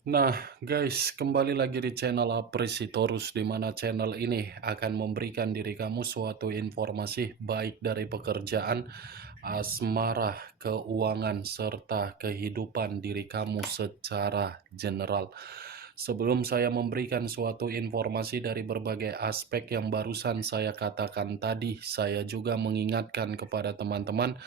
Nah, guys, kembali lagi di channel Apresitorus, di mana channel ini akan memberikan diri kamu suatu informasi baik dari pekerjaan, asmara, keuangan, serta kehidupan diri kamu secara general. Sebelum saya memberikan suatu informasi dari berbagai aspek yang barusan saya katakan tadi, saya juga mengingatkan kepada teman-teman,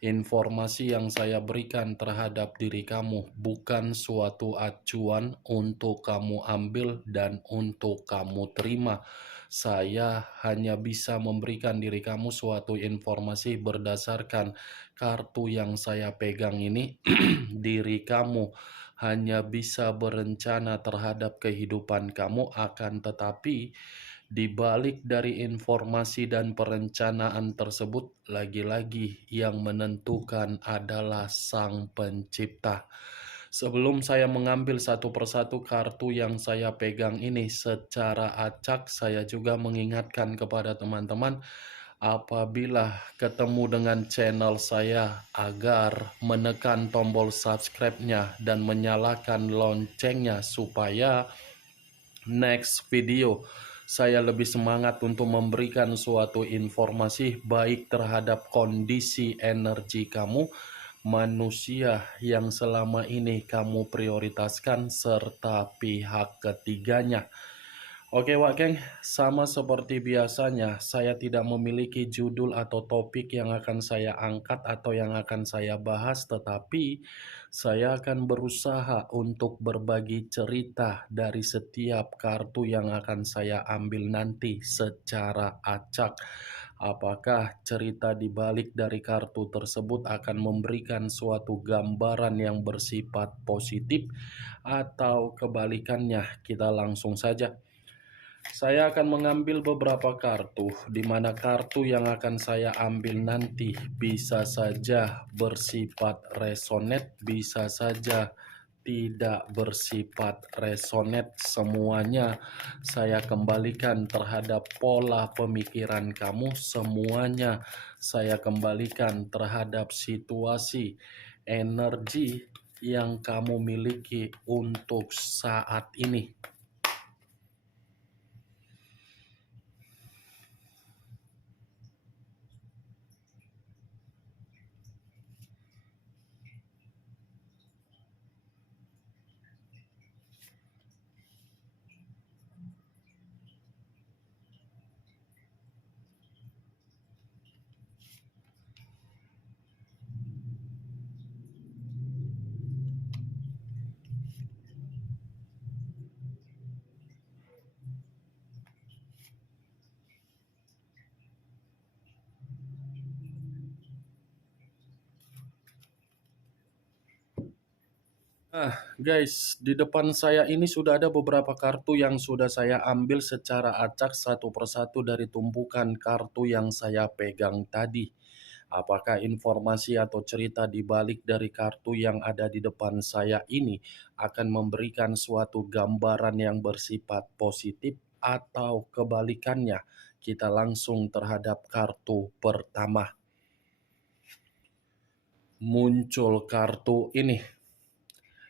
informasi yang saya berikan terhadap diri kamu bukan suatu acuan untuk kamu ambil dan untuk kamu terima. Saya hanya bisa memberikan diri kamu suatu informasi berdasarkan kartu yang saya pegang ini. Diri kamu hanya bisa berencana terhadap kehidupan kamu, akan tetapi di balik dari informasi dan perencanaan tersebut, lagi-lagi yang menentukan adalah Sang Pencipta. Sebelum saya mengambil satu persatu kartu yang saya pegang ini secara acak, saya juga mengingatkan kepada teman-teman, apabila ketemu dengan channel saya, agar menekan tombol subscribe-nya dan menyalakan loncengnya supaya next video saya lebih semangat untuk memberikan suatu informasi baik terhadap kondisi energi kamu, manusia yang selama ini kamu prioritaskan, serta pihak ketiganya. Oke Wak Geng, sama seperti biasanya, saya tidak memiliki judul atau topik yang akan saya angkat atau yang akan saya bahas, tetapi saya akan berusaha untuk berbagi cerita dari setiap kartu yang akan saya ambil nanti secara acak. Apakah cerita di balik dari kartu tersebut akan memberikan suatu gambaran yang bersifat positif atau kebalikannya? Kita langsung saja. Saya akan mengambil beberapa kartu, di mana kartu yang akan saya ambil nanti bisa saja bersifat resonate, bisa saja tidak bersifat resonate. Semuanya saya kembalikan terhadap pola pemikiran kamu, semuanya saya kembalikan terhadap situasi energi yang kamu miliki untuk saat ini. Guys, di depan saya ini sudah ada beberapa kartu yang sudah saya ambil secara acak satu persatu dari tumpukan kartu yang saya pegang tadi. Apakah informasi atau cerita di balik dari kartu yang ada di depan saya ini akan memberikan suatu gambaran yang bersifat positif atau kebalikannya? Kita langsung terhadap kartu pertama. Muncul kartu ini.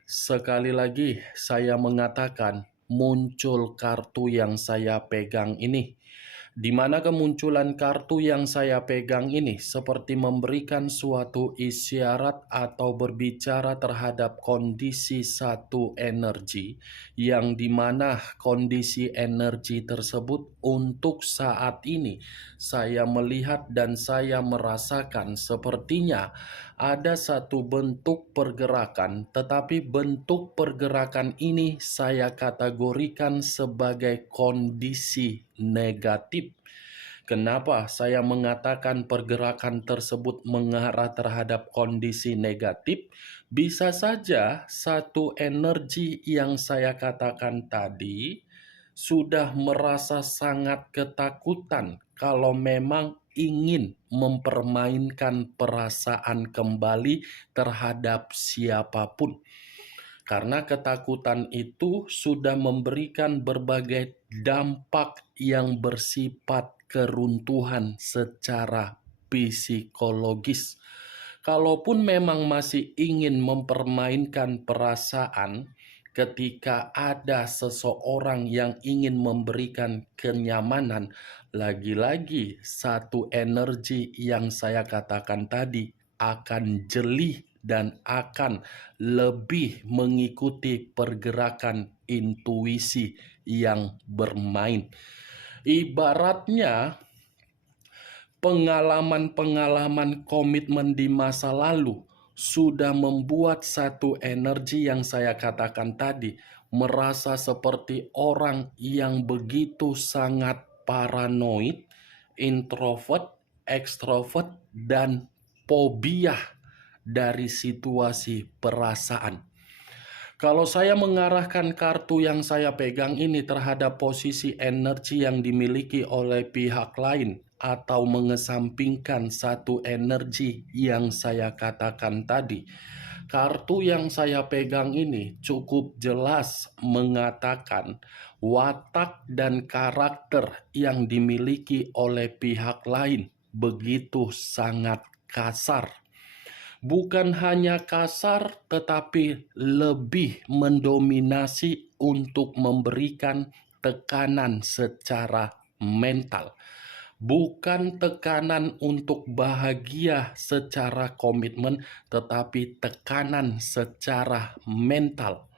Sekali lagi saya mengatakan, muncul kartu yang saya pegang ini. Di mana kemunculan kartu yang saya pegang ini seperti memberikan suatu isyarat atau berbicara terhadap kondisi satu energi, yang dimana kondisi energi tersebut untuk saat ini saya melihat dan saya merasakan sepertinya ada satu bentuk pergerakan, tetapi bentuk pergerakan ini saya kategorikan sebagai kondisi negatif. Kenapa saya mengatakan pergerakan tersebut mengarah terhadap kondisi negatif? Bisa saja satu energi yang saya katakan tadi sudah merasa sangat ketakutan kalau memang ingin mempermainkan perasaan kembali terhadap siapapun. Karena ketakutan itu sudah memberikan berbagai dampak yang bersifat keruntuhan secara psikologis. Kalaupun memang masih ingin mempermainkan perasaan, ketika ada seseorang yang ingin memberikan kenyamanan, lagi-lagi satu energi yang saya katakan tadi akan jeli dan akan lebih mengikuti pergerakan intuisi yang bermain. Ibaratnya pengalaman-pengalaman komitmen di masa lalu sudah membuat satu energi yang saya katakan tadi merasa seperti orang yang begitu sangat paranoid, introvert, ekstrovert, dan fobia dari situasi perasaan. Kalau saya mengarahkan kartu yang saya pegang ini terhadap posisi energi yang dimiliki oleh pihak lain atau mengesampingkan satu energi yang saya katakan tadi, kartu yang saya pegang ini cukup jelas mengatakan watak dan karakter yang dimiliki oleh pihak lain begitu sangat kasar. Bukan hanya kasar, tetapi lebih mendominasi untuk memberikan tekanan secara mental. Bukan tekanan untuk bahagia secara komitmen, tetapi tekanan secara mental.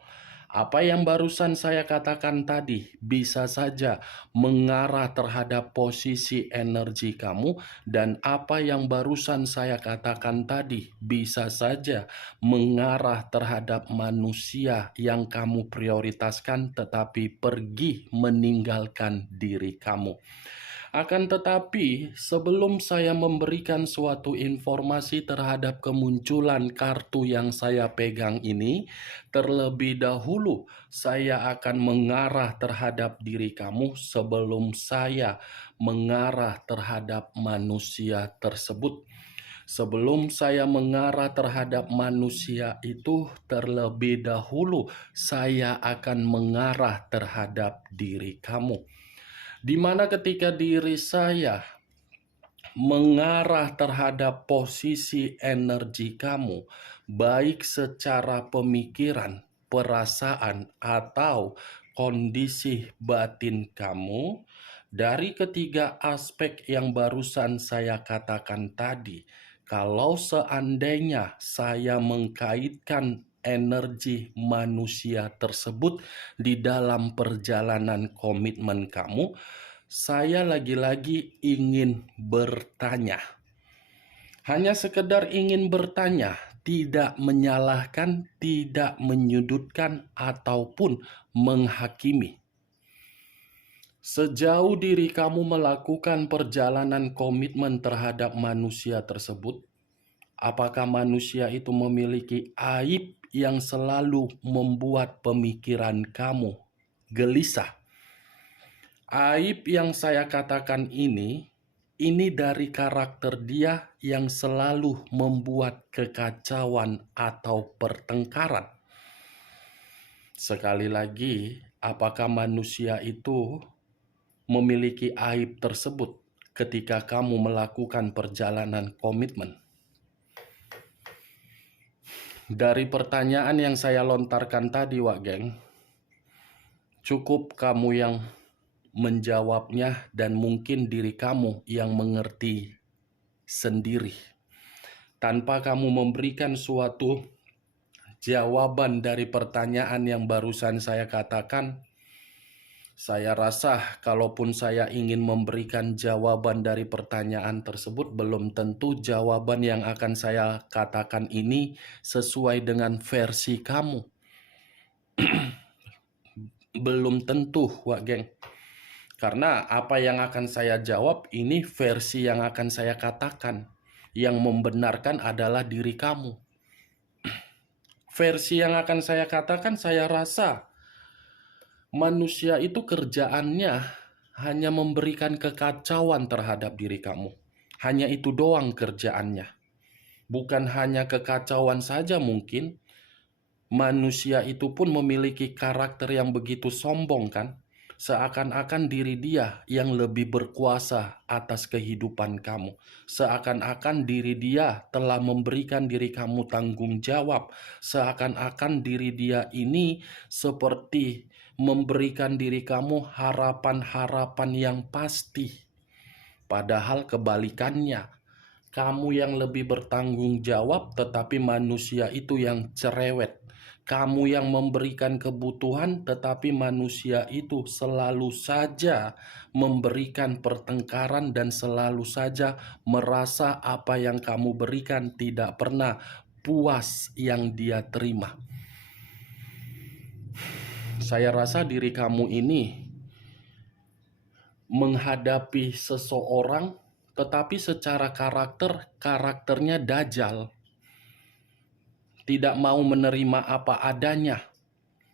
Apa yang barusan saya katakan tadi bisa saja mengarah terhadap posisi energi kamu, dan apa yang barusan saya katakan tadi bisa saja mengarah terhadap manusia yang kamu prioritaskan tetapi pergi meninggalkan diri kamu. Akan tetapi, sebelum saya memberikan suatu informasi terhadap kemunculan kartu yang saya pegang ini, terlebih dahulu saya akan mengarah terhadap diri kamu sebelum saya mengarah terhadap manusia tersebut. Sebelum saya mengarah terhadap manusia itu, terlebih dahulu saya akan mengarah terhadap diri kamu. Di mana ketika diri saya mengarah terhadap posisi energi kamu, baik secara pemikiran, perasaan, atau kondisi batin kamu, dari ketiga aspek yang barusan saya katakan tadi, kalau seandainya saya mengkaitkan energi manusia tersebut di dalam perjalanan komitmen kamu, saya lagi-lagi ingin bertanya. Hanya sekedar ingin bertanya, tidak menyalahkan, tidak menyudutkan, ataupun menghakimi. Sejauh diri kamu melakukan perjalanan komitmen terhadap manusia tersebut, apakah manusia itu memiliki aib yang selalu membuat pemikiran kamu gelisah? Aib yang saya katakan ini dari karakter dia yang selalu membuat kekacauan atau pertengkaran. Sekali lagi, apakah manusia itu memiliki aib tersebut ketika kamu melakukan perjalanan komitmen? Dari pertanyaan yang saya lontarkan tadi, Wak Geng, cukup kamu yang menjawabnya dan mungkin diri kamu yang mengerti sendiri. Tanpa kamu memberikan suatu jawaban dari pertanyaan yang barusan saya katakan, saya rasa kalaupun saya ingin memberikan jawaban dari pertanyaan tersebut, belum tentu jawaban yang akan saya katakan ini sesuai dengan versi kamu. Belum tentu, Wak Geng. Karena apa yang akan saya jawab ini versi yang akan saya katakan. Yang membenarkan adalah diri kamu. Versi yang akan saya katakan, saya rasa manusia itu kerjaannya hanya memberikan kekacauan terhadap diri kamu. Hanya itu doang kerjaannya. Bukan hanya kekacauan saja mungkin. Manusia itu pun memiliki karakter yang begitu sombong kan. Seakan-akan diri dia yang lebih berkuasa atas kehidupan kamu. Seakan-akan diri dia telah memberikan diri kamu tanggung jawab. Seakan-akan diri dia ini seperti memberikan diri kamu harapan-harapan yang pasti. Padahal kebalikannya, kamu yang lebih bertanggung jawab, tetapi manusia itu yang cerewet. Kamu yang memberikan kebutuhan, tetapi manusia itu selalu saja memberikan pertengkaran dan selalu saja merasa apa yang kamu berikan tidak pernah puas yang dia terima. Saya rasa diri kamu ini menghadapi seseorang, tetapi secara karakternya dajal. Tidak mau menerima apa adanya.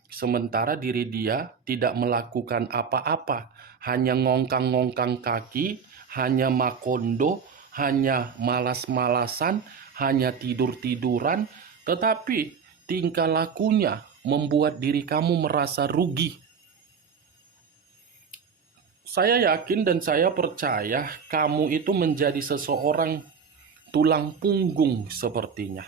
Sementara diri dia tidak melakukan apa-apa. Hanya ngongkang-ngongkang kaki, hanya makondo, hanya malas-malasan, hanya tidur-tiduran. Tetapi tingkah lakunya membuat diri kamu merasa rugi. Saya yakin dan saya percaya kamu itu menjadi seseorang tulang punggung sepertinya.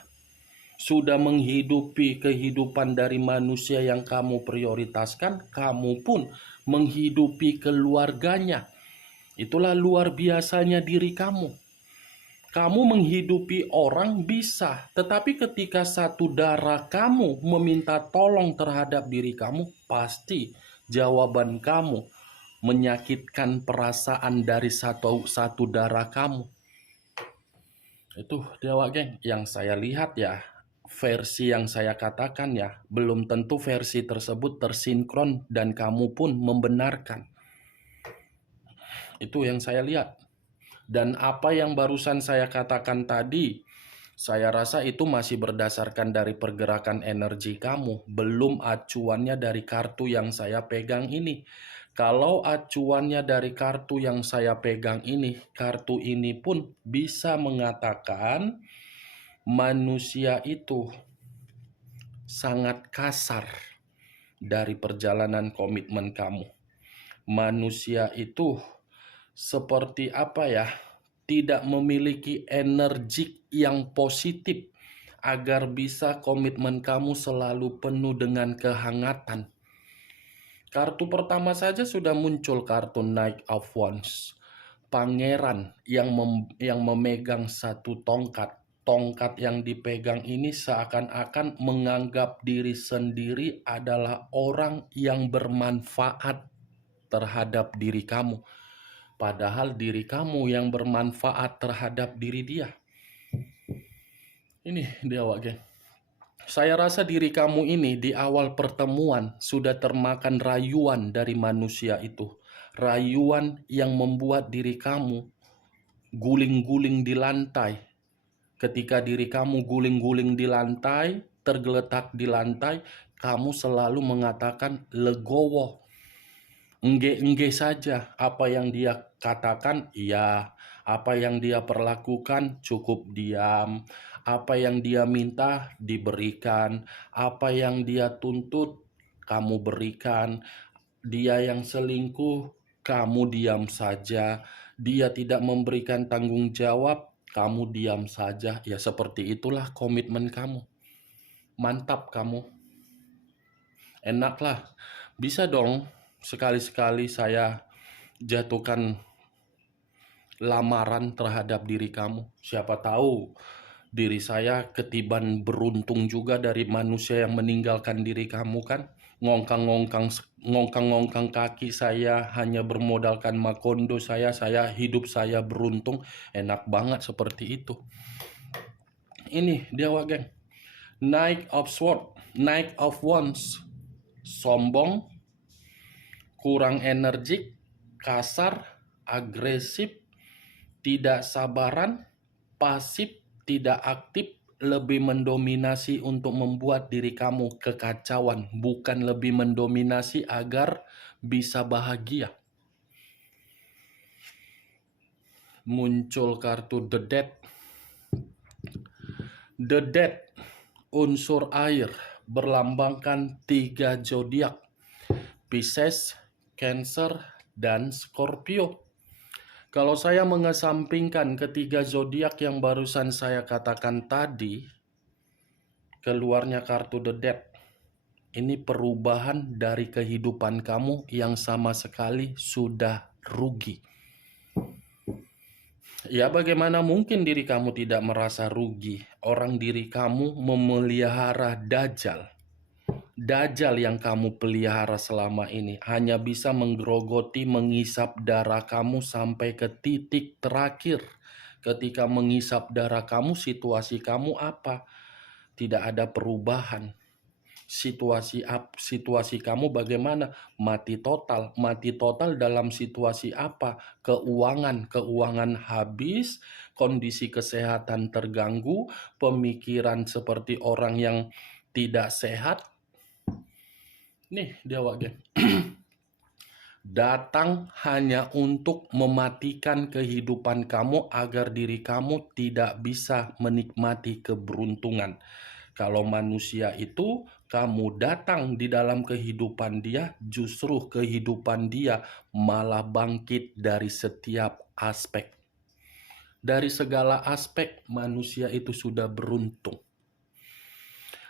Sudah menghidupi kehidupan dari manusia yang kamu prioritaskan, kamu pun menghidupi keluarganya. Itulah luar biasanya diri kamu. Kamu menghidupi orang bisa, tetapi ketika satu darah kamu meminta tolong terhadap diri kamu, pasti jawaban kamu menyakitkan perasaan dari satu darah kamu. Itu Dewa Geng yang saya lihat ya. Versi yang saya katakan ya, belum tentu versi tersebut tersinkron dan kamu pun membenarkan. Itu yang saya lihat. Dan apa yang barusan saya katakan tadi, saya rasa itu masih berdasarkan dari pergerakan energi kamu, belum acuannya dari kartu yang saya pegang ini. Kalau acuannya dari kartu yang saya pegang ini, kartu ini pun bisa mengatakan manusia itu sangat kasar dari perjalanan komitmen kamu. Manusia itu seperti apa ya? Tidak memiliki energi yang positif agar bisa komitmen kamu selalu penuh dengan kehangatan. Kartu pertama saja sudah muncul kartu Knight of Wands. Pangeran yang memegang satu tongkat. Tongkat yang dipegang ini seakan-akan menganggap diri sendiri adalah orang yang bermanfaat terhadap diri kamu. Padahal diri kamu yang bermanfaat terhadap diri dia. Ini dia Wak Geng. Saya rasa diri kamu ini di awal pertemuan sudah termakan rayuan dari manusia itu. Rayuan yang membuat diri kamu guling-guling di lantai. Ketika diri kamu guling-guling di lantai, tergeletak di lantai, kamu selalu mengatakan legowo. Engge-engge saja, apa yang dia katakan, iya. Apa yang dia perlakukan, cukup diam. Apa yang dia minta, diberikan. Apa yang dia tuntut, kamu berikan. Dia yang selingkuh, kamu diam saja. Dia tidak memberikan tanggung jawab, kamu diam saja. Ya seperti itulah komitmen kamu. Mantap kamu. Enaklah. Bisa dong sekali-sekali saya jatuhkan lamaran terhadap diri kamu. Siapa tahu diri saya ketiban beruntung juga dari manusia yang meninggalkan diri kamu kan. Ngongkang-ngongkang kaki saya hanya bermodalkan makondo saya hidup saya beruntung. Enak banget seperti itu. Ini dia Wak Geng. Knight of Swords, Knight of Wands. Sombong, kurang energik, kasar, agresif, tidak sabaran, pasif, tidak aktif, lebih mendominasi untuk membuat diri kamu kekacauan, bukan lebih mendominasi agar bisa bahagia. Muncul kartu The Death. The Death, unsur air, berlambangkan 3 zodiak. Pisces, Cancer, dan Scorpio. Kalau saya mengesampingkan ketiga zodiak yang barusan saya katakan tadi, keluarnya kartu The Death. Ini perubahan dari kehidupan kamu yang sama sekali sudah rugi. Ya, bagaimana mungkin diri kamu tidak merasa rugi? Orang diri kamu memelihara Dajjal. Dajjal yang kamu pelihara selama ini hanya bisa menggerogoti, mengisap darah kamu sampai ke titik terakhir. Ketika mengisap darah kamu, situasi kamu apa? Tidak ada perubahan. Situasi kamu bagaimana? Mati total. Mati total dalam situasi apa? Keuangan habis, kondisi kesehatan terganggu, pemikiran seperti orang yang tidak sehat. Nih dia geng. Datang hanya untuk mematikan kehidupan kamu agar diri kamu tidak bisa menikmati keberuntungan. Kalau manusia itu kamu datang di dalam kehidupan dia, justru kehidupan dia malah bangkit dari setiap aspek. Dari segala aspek manusia itu sudah beruntung.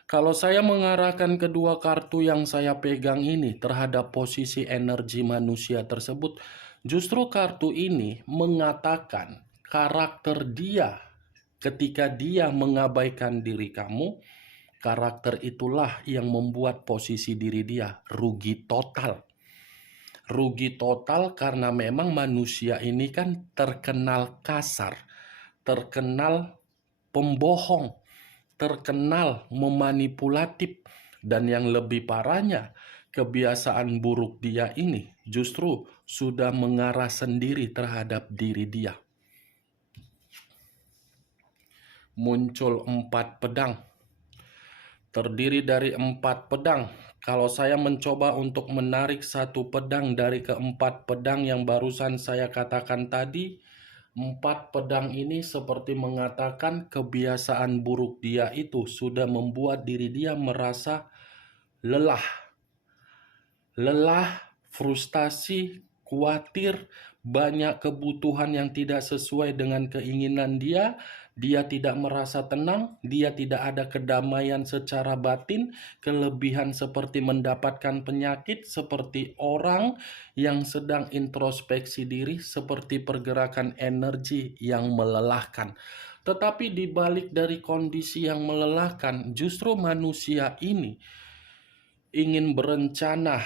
Kalau saya mengarahkan kedua kartu yang saya pegang ini terhadap posisi energi manusia tersebut, justru kartu ini mengatakan karakter dia ketika dia mengabaikan diri kamu. Karakter itulah yang membuat posisi diri dia rugi total. Rugi total karena memang manusia ini kan terkenal kasar, terkenal pembohong, terkenal memanipulatif, dan yang lebih parahnya, kebiasaan buruk dia ini justru sudah mengarah sendiri terhadap diri dia. Muncul 4 pedang. Terdiri dari 4 pedang. Kalau saya mencoba untuk menarik satu pedang dari keempat pedang yang barusan saya katakan tadi, 4 pedang ini seperti mengatakan kebiasaan buruk dia itu sudah membuat diri dia merasa lelah. Lelah, frustasi, khawatir, banyak kebutuhan yang tidak sesuai dengan keinginan dia. Dia tidak merasa tenang, dia tidak ada kedamaian secara batin, kelebihan seperti mendapatkan penyakit, seperti orang yang sedang introspeksi diri, seperti pergerakan energi yang melelahkan. Tetapi di balik dari kondisi yang melelahkan, justru manusia ini ingin berencana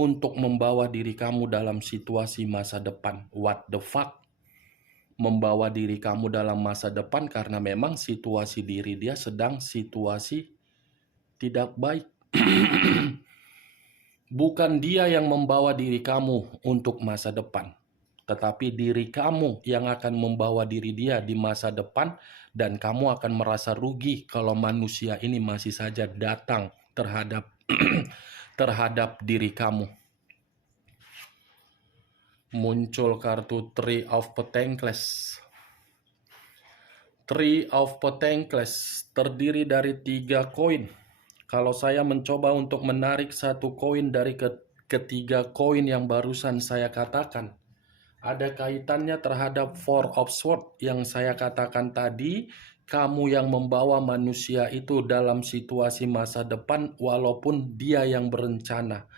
untuk membawa diri kamu dalam situasi masa depan. What the fuck? Membawa diri kamu dalam masa depan karena memang situasi diri dia sedang situasi tidak baik. Bukan dia yang membawa diri kamu untuk masa depan, tetapi diri kamu yang akan membawa diri dia di masa depan, dan kamu akan merasa rugi kalau manusia ini masih saja datang terhadap terhadap diri kamu. Muncul kartu Three of Pentacles. Three of Pentacles terdiri dari 3 koin. Kalau saya mencoba untuk menarik satu koin dari ketiga koin yang barusan saya katakan, ada kaitannya terhadap Four of Swords yang saya katakan tadi. Kamu yang membawa manusia itu dalam situasi masa depan walaupun dia yang berencana.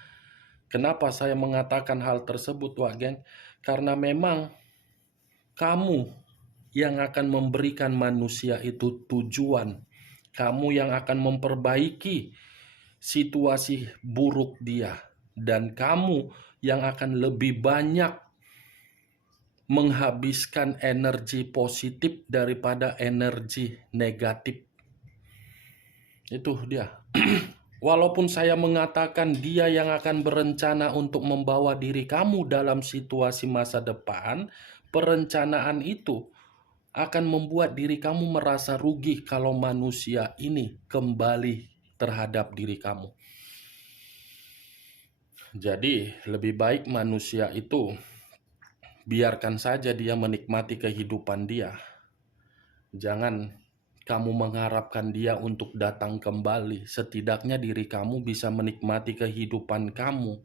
Kenapa saya mengatakan hal tersebut, geng? Karena memang kamu yang akan memberikan manusia itu tujuan. Kamu yang akan memperbaiki situasi buruk dia. Dan kamu yang akan lebih banyak menghabiskan energi positif daripada energi negatif. Itu dia. Walaupun saya mengatakan dia yang akan berencana untuk membawa diri kamu dalam situasi masa depan, perencanaan itu akan membuat diri kamu merasa rugi kalau manusia ini kembali terhadap diri kamu. Jadi, lebih baik manusia itu biarkan saja dia menikmati kehidupan dia. Jangan kamu mengharapkan dia untuk datang kembali. Setidaknya diri kamu bisa menikmati kehidupan kamu.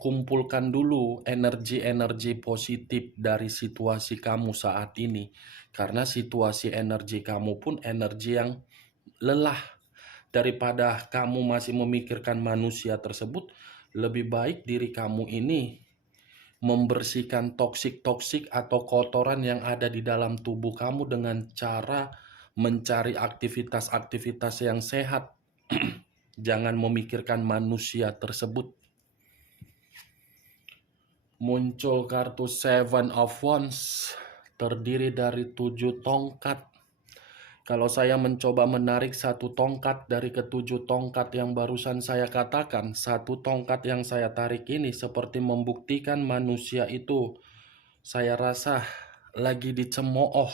kumpulkan dulu energi-energi positif dari situasi kamu saat ini. Karena situasi energi kamu pun energi yang lelah. Daripada kamu masih memikirkan manusia tersebut, lebih baik diri kamu ini membersihkan toksik-toksik atau kotoran yang ada di dalam tubuh kamu dengan cara mencari aktivitas-aktivitas yang sehat. Jangan memikirkan manusia tersebut. Muncul kartu Seven of Wands, terdiri dari 7 tongkat. Kalau saya mencoba menarik satu tongkat dari ketujuh tongkat yang barusan saya katakan, satu tongkat yang saya tarik ini seperti membuktikan manusia itu, saya rasa lagi dicemooh.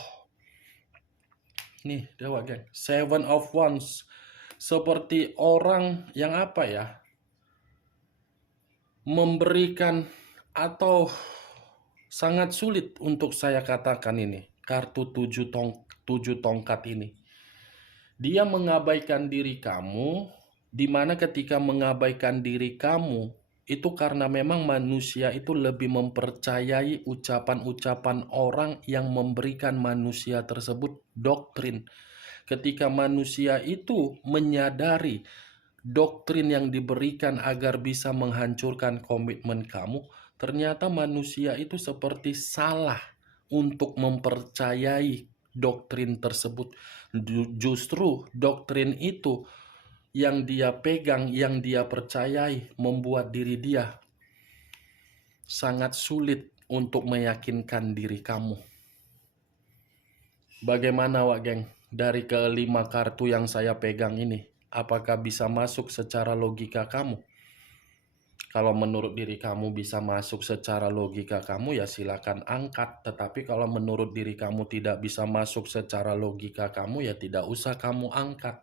Nih, dewa geng, Seven of Wands, seperti orang yang apa ya, memberikan atau sangat sulit untuk saya katakan ini, kartu 7 tongkat ini. Dia mengabaikan diri kamu, di mana ketika mengabaikan diri kamu, itu karena memang manusia itu lebih mempercayai ucapan-ucapan orang yang memberikan manusia tersebut doktrin. Ketika manusia itu menyadari doktrin yang diberikan agar bisa menghancurkan komitmen kamu, ternyata manusia itu seperti salah untuk mempercayai doktrin tersebut. Justru doktrin itu yang dia pegang, yang dia percayai, membuat diri dia sangat sulit untuk meyakinkan diri kamu. Bagaimana Wak Geng? Dari kelima kartu yang saya pegang ini, apakah bisa masuk secara logika kamu? Kalau menurut diri kamu bisa masuk secara logika kamu, ya silakan angkat. Tetapi kalau menurut diri kamu tidak bisa masuk secara logika kamu, ya tidak usah kamu angkat.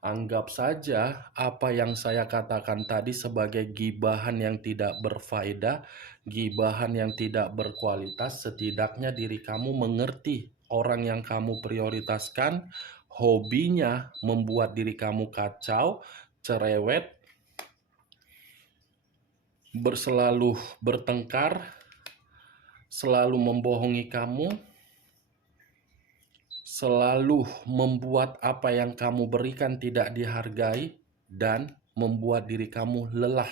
Anggap saja apa yang saya katakan tadi sebagai gibahan yang tidak berfaedah, gibahan yang tidak berkualitas. Setidaknya diri kamu mengerti orang yang kamu prioritaskan, hobinya membuat diri kamu kacau, cerewet, berselalu bertengkar, selalu membohongi kamu, selalu membuat apa yang kamu berikan tidak dihargai, dan membuat diri kamu lelah.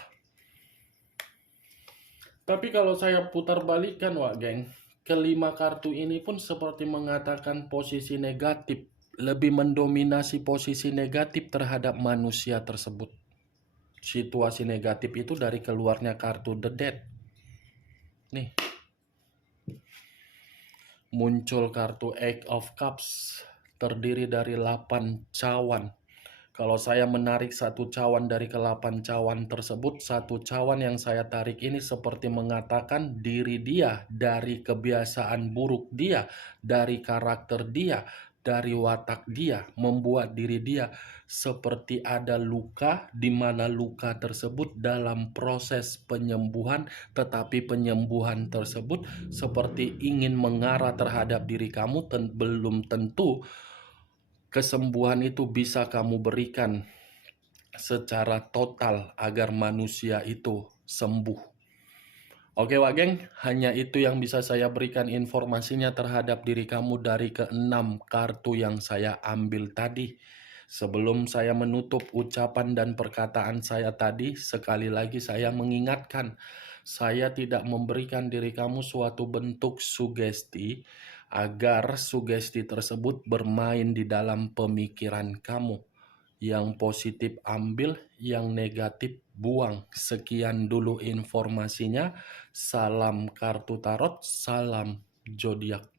Tapi kalau saya putar balikan Wak Geng, kelima kartu ini pun seperti mengatakan posisi negatif, lebih mendominasi posisi negatif terhadap manusia tersebut. Situasi negatif itu dari keluarnya kartu The Death. Nih, muncul kartu Eight of Cups, terdiri dari 8 cawan. Kalau saya menarik satu cawan dari ke-8 cawan tersebut, satu cawan yang saya tarik ini seperti mengatakan diri dia, dari kebiasaan buruk dia, dari karakter dia, dari watak dia, membuat diri dia seperti ada luka, di mana luka tersebut dalam proses penyembuhan, tetapi penyembuhan tersebut seperti ingin mengarah terhadap diri kamu, belum tentu kesembuhan itu bisa kamu berikan secara total agar manusia itu sembuh. Oke Wak Geng, hanya itu yang bisa saya berikan informasinya terhadap diri kamu dari ke-6 kartu yang saya ambil tadi. Sebelum saya menutup ucapan dan perkataan saya tadi, sekali lagi saya mengingatkan, saya tidak memberikan diri kamu suatu bentuk sugesti agar sugesti tersebut bermain di dalam pemikiran kamu. Yang positif ambil, yang negatif buang. Sekian dulu informasinya. Salam kartu tarot, salam zodiak.